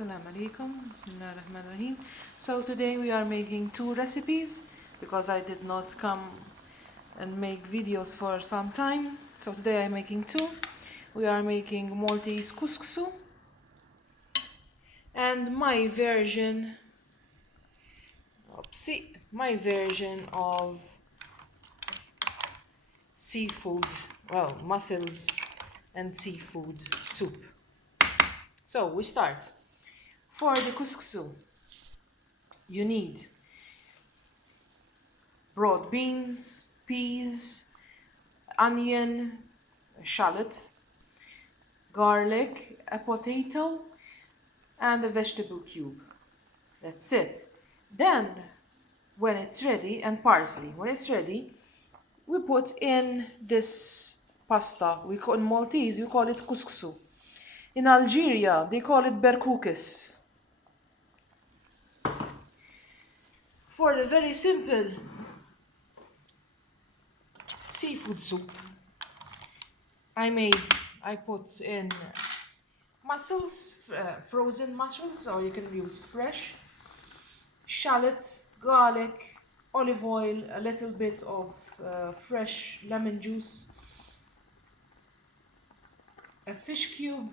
Assalamu alaikum. Bismillah ar-Rahman ar-Rahim. So today we are making two recipes because I did not come and make videos for some time. So today I'm making two. We are making Maltese Kusksu and my version of seafood, well, mussels and seafood soup. So we start. For the Kusksu, you need broad beans, peas, onion, shallot, garlic, a potato, and a vegetable cube. That's it. Then, when it's ready, and parsley, when it's ready, we put in this pasta. In Maltese, we call it Kusksu. In Algeria, they call it berkoukis. For the very simple seafood soup, I put in mussels, frozen mussels, or you can use fresh, shallot, garlic, olive oil, a little bit of fresh lemon juice, a fish cube,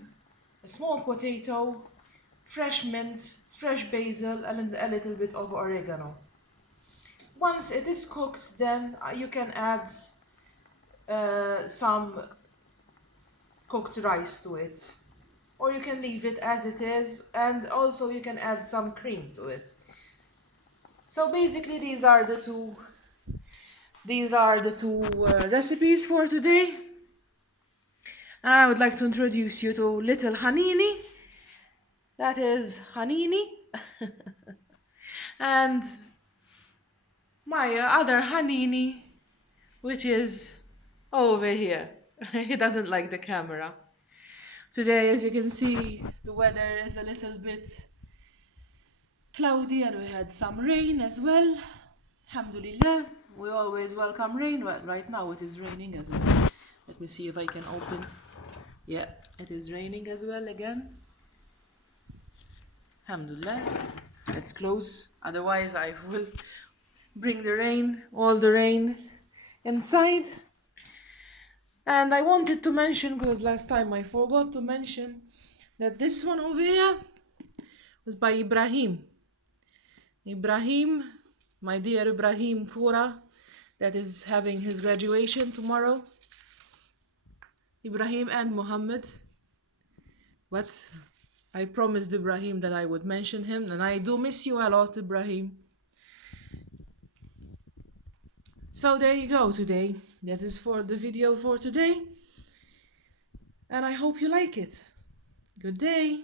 a small potato, fresh mint, fresh basil, and a little bit of oregano. Once it is cooked, then you can add some cooked rice to it, or you can leave it as it is, and also you can add some cream to it. So basically these are the two recipes for today. I would like to introduce you to little Hanini, that is Hanini, and my other Hanini, which is over here. He doesn't like the camera. Today, as you can see, the weather is a little bit cloudy and we had some rain as well. Alhamdulillah, we always welcome rain. Right now it is raining as well. Let me see if I can open. Yeah, it is raining as well again. Alhamdulillah. Let's close, otherwise I will bring all the rain inside. And I wanted to mention, because last time I forgot to mention, that this one over here was by Ibrahim. Ibrahim, my dear Ibrahim Kura, that is having his graduation tomorrow. Ibrahim and Muhammad. But I promised Ibrahim that I would mention him, and I do miss you a lot, Ibrahim. So there you go today. That is for the video for today. And I hope you like it. Good day.